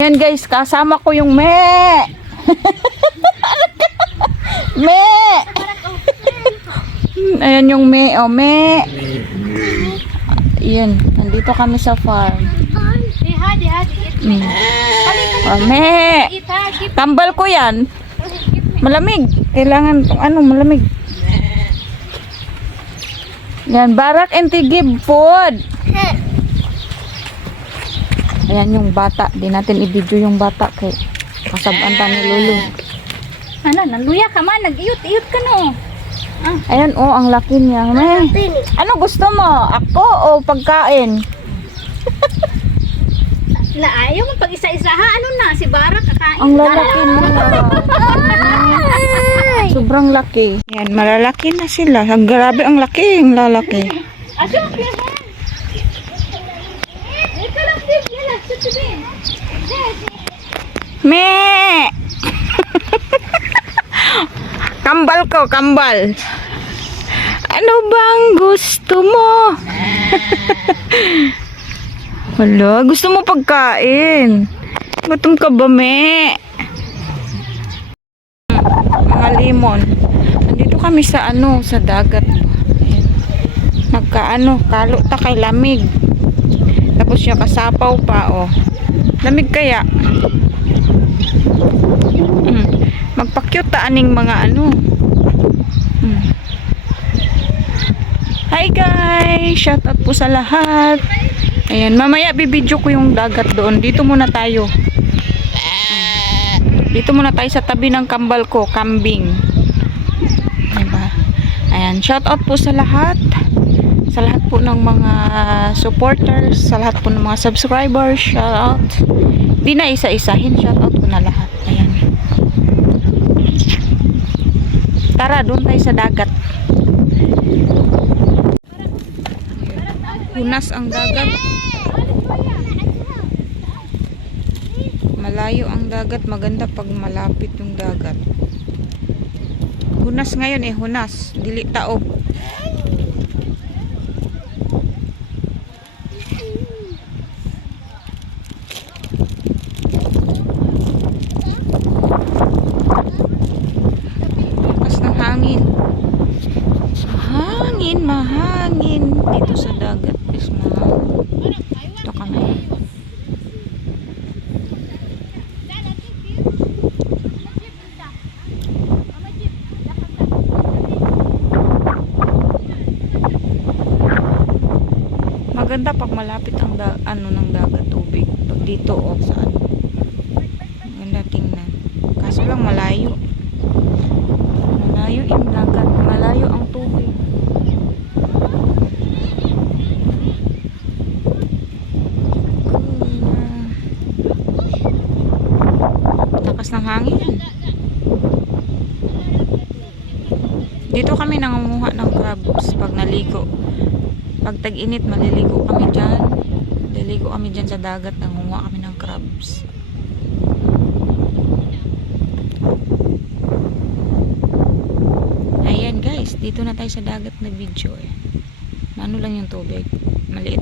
Ayan guys, kasama ko yung me. Me. Ayan yung me, oh me. Ayan, nandito kami sa farm. Oh me. Tambal ko yan. Malamig. Kailangan itong ano, malamig. Yan, Barak and give food. Ayan yung bata. Di natin i-video yung bata kay kasabaan pa ni Lulu. Ano, naluya ka man. Nag-iyot-iyot ka no. Ayan, oh, ang laki niya. May, ano gusto mo? Ako o pagkain? Ayaw mo pag isa-isa ha. Ano na, si Barak kakain. Ang lalaki nila. Sobrang laki. Ayan, malalaki na sila. Ang grabe, ang laki. Ang lalaki. Asok yan ha. Ito lang din. Yan lang. Tutubin. Me! Kambal ko, kambal. Ano bang gusto mo? Hala, gusto mo pagkain? Gutom ka ba, me? Mga limon. Nandito kami sa ano, sa dagat. Ayan. Nagkaano, kalo ta kay lamig. Tapos yung kasapaw pa, oh. Lamig kaya. Magpa-cute aning mga ano. Hi guys! Shout out po sa lahat. Ayan, mamaya bibidyo ko yung dagat doon. Dito muna tayo. Dito muna tayo sa tabi ng kambal ko, kambing. Diba? Ayan, shout out po sa lahat. Sa lahat po ng mga supporters, sa lahat po ng mga subscribers, shout out. Di na isa-isahin, shout out ko na lahat. Ayan. Tara, doon tayo sa dagat. Hunas ang dagat. Malayo ang dagat, maganda pag malapit yung dagat. Hunas ngayon eh, hunas, dili taob. Lakas ng hangin. Mahangin dito sa dagat is mahangin. Ito kami. Maganda pag malapit ang ano ng dagat, tubig. Pag dito o saan. Maganda tingnan. Kaso lang malayo. Malayo yung dagat. Malayo ang tubig. Lakas ng hangin. Dito kami nangunguha ng crabs pag naligo. Pag tag-init, maliligo kami dyan. Maliligo kami dyan sa dagat. Nangunguha kami ng crabs. Ayan guys, dito na tayo sa dagat na video eh. Ano lang yung tubig. Maliit.